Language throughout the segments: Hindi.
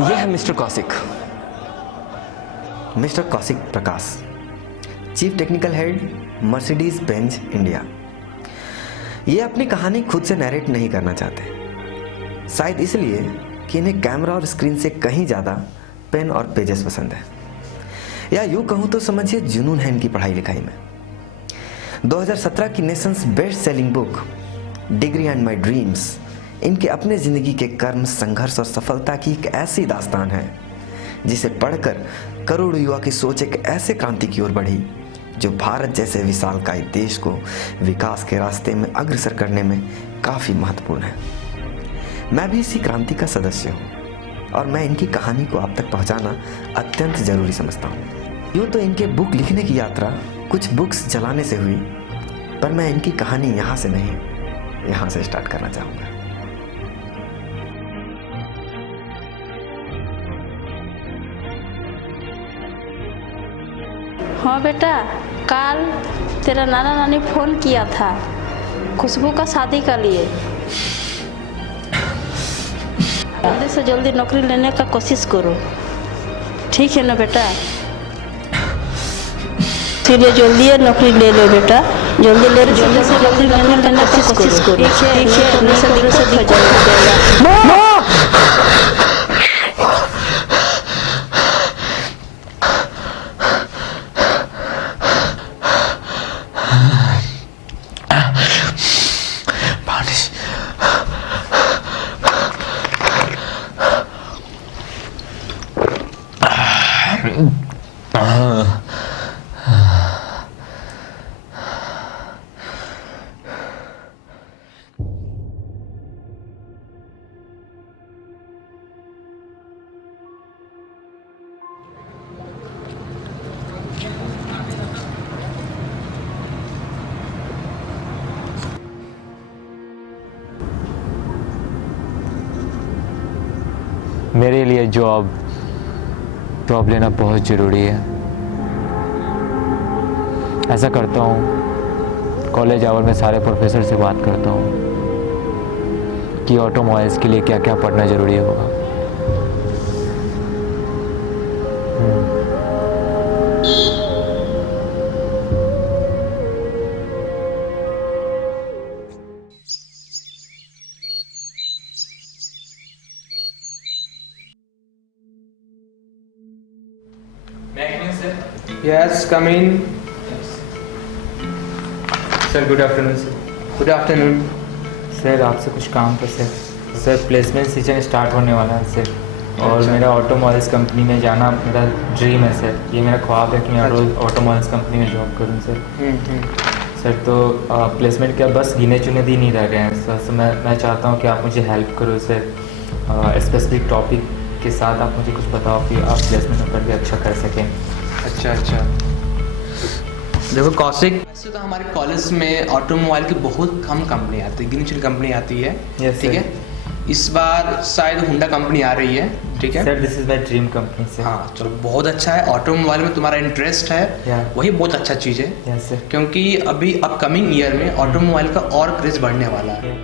ये है mister Kaushik Prakash, chief technical head Mercedes Benz India. ये अपनी कहानी खुद से नैरेट नहीं करना चाहते, शायद इसलिए कि इन्हें कैमरा और स्क्रीन से कहीं ज़्यादा पेन और पेजेस पसंद है, या यूँ कहूँ तो समझिए जुनून है इनकी पढ़ाई लिखाई में। 2017 की Nations best selling book degree and my dreams इनके अपने ज़िंदगी के कर्म, संघर्ष और सफलता की एक ऐसी दास्तान है जिसे पढ़कर करोड़ों युवा की सोच एक ऐसे क्रांति की ओर बढ़ी जो भारत जैसे विशालकाय देश को विकास के रास्ते में अग्रसर करने में काफ़ी महत्वपूर्ण है। मैं भी इसी क्रांति का सदस्य हूँ और मैं इनकी कहानी को आप तक पहुँचाना अत्यंत ज़रूरी समझता हूँ। यूँ तो इनके बुक लिखने की यात्रा कुछ बुक्स जलाने से हुई, पर मैं इनकी कहानी यहाँ से नहीं, यहाँ से स्टार्ट करना चाहूँगा। हाँ बेटा, कल तेरा नाना नानी फ़ोन किया था खुशबू का शादी के लिए। जल्दी से जल्दी नौकरी लेने का कोशिश करो, ठीक है ना बेटा? इसलिए जल्दी नौकरी ले लो बेटा, जल्दी से जल्दी नौकरी लेने का कोशिश करो, ठीक है? जल्दी से हो जाएगा। मेरे लिए जॉब लेना बहुत ज़रूरी है। ऐसा करता हूँ, कॉलेज आवर में सारे प्रोफेसर से बात करता हूँ कि ऑटोमोबाइल्स के लिए क्या क्या पढ़ना ज़रूरी होगा। Yes, come in. Sir good afternoon sir. Good afternoon. Sir आपसे कुछ काम था सर। प्लेसमेंट सीजन स्टार्ट होने वाला है सर, और मेरा ऑटोमोबाइल्स कंपनी में जाना मेरा ड्रीम है सर। ये मेरा ख्वाब है कि मैं रोज़ ऑटोमोबाइल्स कंपनी में जॉब करूँ सर। सर तो प्लेसमेंट क्या बस गिने चुने दिन ही रह गए हैं सर। तो मैं चाहता हूँ कि आप मुझे हेल्प करो सर। स्पेसिफिक टॉपिक के साथ आप मुझे कुछ बताओ कि आप प्लेसमेंट में करके अच्छा कर सकें। अच्छा देखो कौशिक, वैसे तो हमारे कॉलेज में ऑटोमोबाइल की बहुत कम कंपनी आती है, गिनी चुनी कंपनी आती है। Yes, ठीक है, इस बार शायद होंडा कंपनी आ रही है। ठीक है sir, this is my dream company sir. हाँ चलो, बहुत अच्छा है। ऑटोमोबाइल में तुम्हारा इंटरेस्ट है, वही बहुत अच्छा चीज़ है। Yes, sir. क्योंकि अभी अपकमिंग ईयर में ऑटोमोबाइल का और क्रेज बढ़ने वाला है।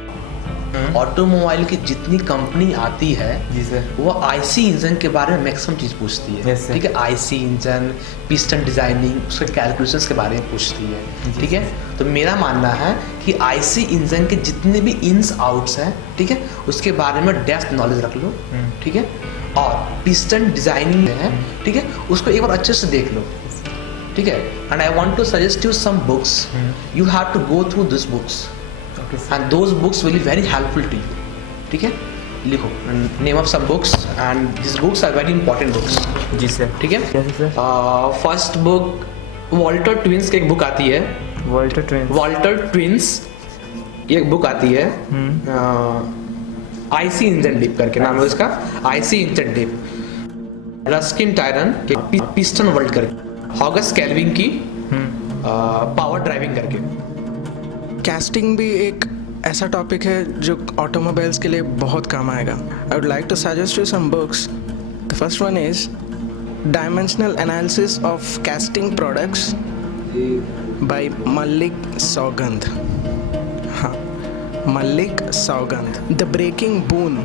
ऑटोमोबाइल की जितनी कंपनी आती है जी सर, वो आईसी इंजन के बारे में मैक्सिमम चीज़ पूछती है। Yes, sir. ठीक है, आईसी इंजन, पिस्टन डिजाइनिंग, उसके कैलकुलेशंस के बारे में पूछती है। ठीक है, तो मेरा मानना है कि आईसी इंजन के जितने भी इन्स आउट्स हैं, ठीक है, उसके बारे में डेप्थ नॉलेज रख लो। ठीक है, और पिस्टन डिजाइनिंग है, ठीक है, उसको एक बार अच्छे से देख लो। ठीक है, and I want to suggest you some books. You have to go through this books and those books will be very helpful to you. ठीक है, लिखो name of some books and these books are very important books. जी सर। ठीक है, फर्स्ट बुक वॉल्टर ट्विंस की एक बुक आती है। वॉल्टर ट्विंस एक बुक आती है, आईसी इंजन डीप करके नाम है उसका, IC engine deep. Ruskin tyrant piston world करके, हॉगस कैल्विन की पावर ड्राइविंग करके। कास्टिंग भी एक ऐसा टॉपिक है जो ऑटोमोबाइल्स के लिए बहुत काम आएगा। I would like to suggest you some books. The first one is dimensional analysis of casting products by Mallik Saugandh. हाँ, Mallik Saugandh. The breaking boon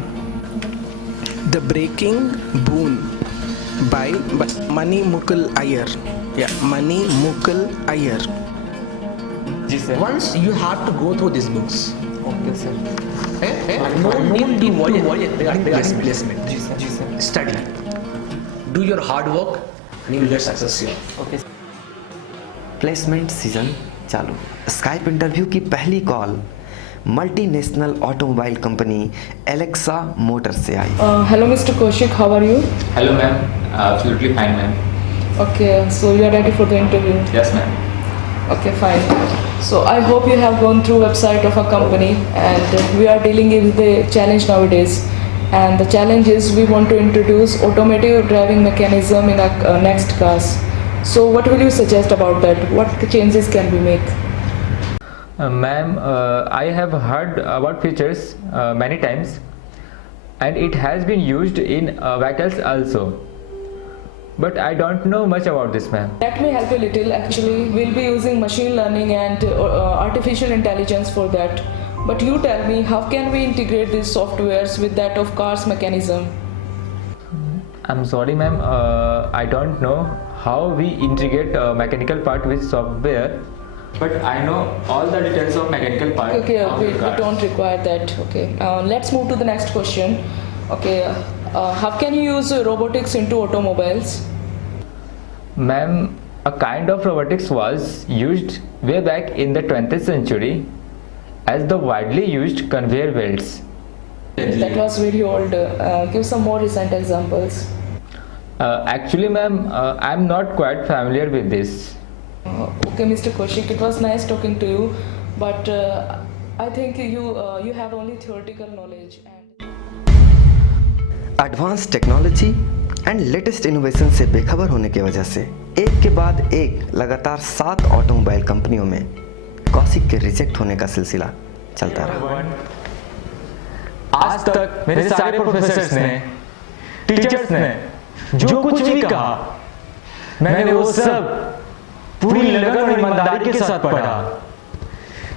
The Breaking Boon by Mani Mukul Iyer. Yeah, Mani Mukul Iyer. जी sir. Once you have to go through these books. Okay sir. No need to worry regarding placement. जी sir. Study. Do your hard work and you will get success here. Okay. Placement season चालू. स्काइप इंटरव्यू की पहली call multinational automobile company Alexa Motors से आई. Hello, Mr. Kaushik. How are you? Hello ma'am. Absolutely fine ma'am. Okay, so you are ready for the interview. Yes ma'am. Okay, fine. So I hope you have gone through website of a company, and we are dealing with the challenge nowadays. And the challenge is we want to introduce automatic driving mechanism in our next cars. So what will you suggest about that? What changes can we make? Ma'am, I have heard about features many times, and it has been used in vehicles also. But I don't know much about this, ma'am. Let me help you a little. Actually, we'll be using machine learning and artificial intelligence for that. But you tell me, how can we integrate these softwares with that of cars mechanism? I'm sorry, ma'am. I don't know how we integrate mechanical part with software, but I know all the details of mechanical part. Okay, of we the cars. don't require that. Okay, let's move to the next question. Okay, how can you use robotics into automobiles? Ma'am, a kind of robotics was used way back in the 20th century as the widely used conveyor belts. That was very old. Give some more recent examples. Actually, ma'am, I'm not quite familiar with this. Okay, Mr. Kaushik, it was nice talking to you, but I think you have only theoretical knowledge. Advance technology and latest innovation से बेखबर होने की वजह से एक के बाद एक लगातार 7 ऑटोमोबाइल कंपनियों में कौशिक के रिजेक्ट होने का सिलसिला चलता रहा. आज तक मेरे सारे प्रोफेसर्स ने, टीचर्स ने जो कुछ भी कहा, मैंने वो सब पूरी लगन और ईमानदारी के साथ पढ़ा.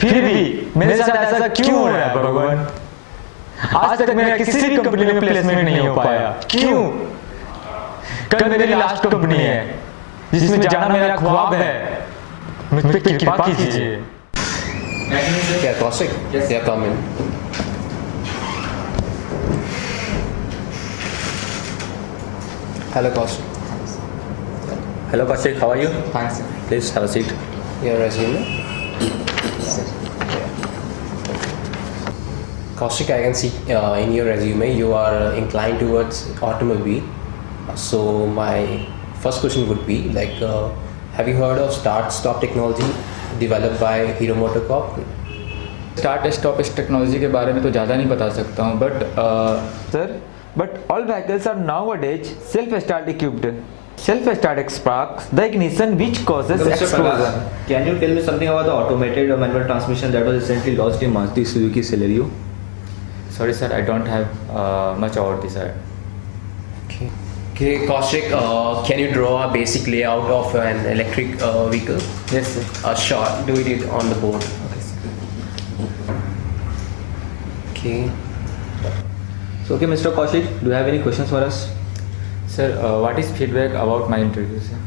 फिर भी मेरे साथ ऐसा क्यों हो रहा है भगवान? आज तक मेरा किसी भी कंपनी में प्लेसमेंट नहीं हो पाया. क्यों? कल मेरी लास्ट कंपनी है जिसमें जाना मेरा ख्वाब है. मुझ पे कृपा कीजिए. Yeah, Kaushik. Yes. Yeah, come in. Hello, Kaushik. Hello Kaushik, how are you? Thanks, sir. Please have a seat. Your resume. Kaushik, I can see in your resume you are inclined towards automobile. So my first question would be like, have you heard of start-stop technology developed by Hero MotoCorp? Start stop इस टेक्नोलॉजी के बारे में तो ज़्यादा नहीं बता सकता हूँ, but all vehicles are nowadays self start equipped. Self start sparks the ignition which causes explosion. Can you tell me something about the automated manual transmission that was recently launched in Maruti Suzuki Celerio? Sorry sir, I don't have much about this sir. Okay, Kaushik, can you draw a basic layout of an electric vehicle? Yes sir. Sure, do it on the board. Okay. So okay Mr. Kaushik, do you have any questions for us? Sir, what is feedback about my interview sir?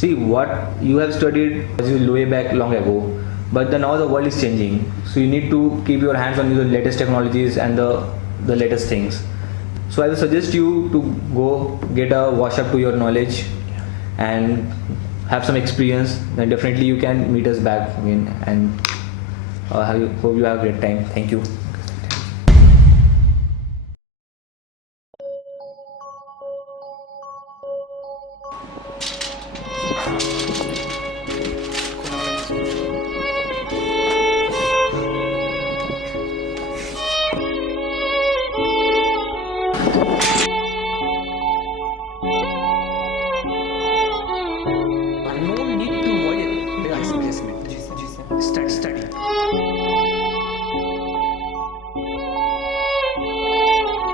See, what you have studied was way back long ago, but now the world is changing, so you need to keep your hands on the latest technologies and the latest things. So I will suggest you to go get a wash up to your knowledge and have some experience. Then definitely you can meet us back again, and hope you have a great time. Thank you. No need to worry regarding placement. Study.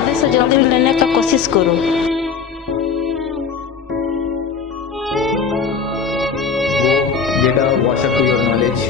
जल्दी से जल्दी लेने का कोशिश करो. Go get a wash up to your knowledge.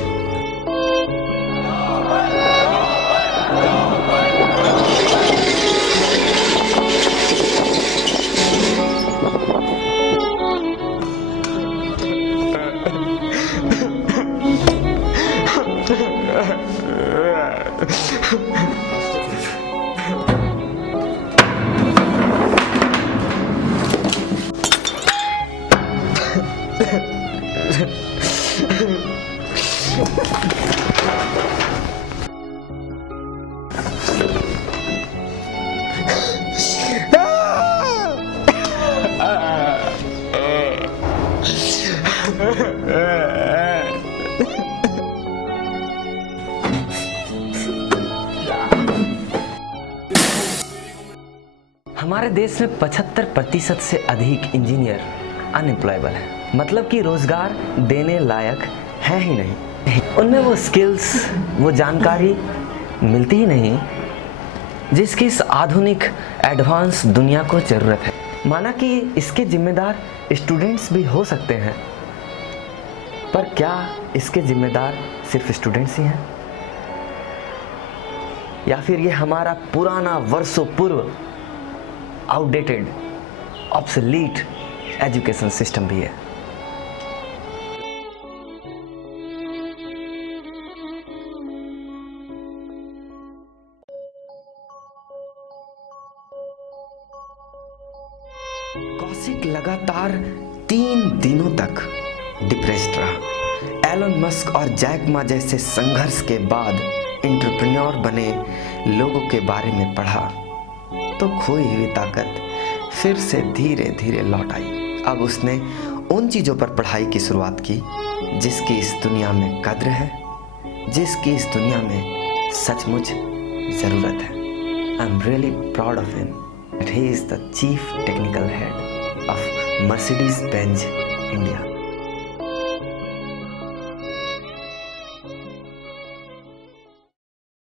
हमारे देश में 75% से अधिक इंजीनियर अनएम्प्लॉयबल है, मतलब कि रोजगार देने लायक है ही नहीं। उनमें वो स्किल्स, वो जानकारी मिलती ही नहीं जिसकी इस आधुनिक एडवांस दुनिया को ज़रूरत है। माना कि इसके जिम्मेदार स्टूडेंट्स भी हो सकते हैं, पर क्या इसके जिम्मेदार सिर्फ स्टूडेंट्स ही हैं, या फिर ये हमारा पुराना वर्षों पूर्व आउटडेटेड ऑब्सोलीट एजुकेशन सिस्टम भी है। कौशिक लगातार 3 दिनों तक डिप्रेस्ड रहा। एलन मस्क और जैक मा जैसे संघर्ष के बाद एंटरप्रेन्योर बने लोगों के बारे में पढ़ा तो खोई हुई ताकत फिर से धीरे धीरे लौट आई। अब उसने उन चीज़ों पर पढ़ाई की शुरुआत की जिसकी इस दुनिया में कद्र है, जिसकी इस दुनिया में सचमुच ज़रूरत है। I am really proud of him that he is the chief technical head of Mercedes-Benz India.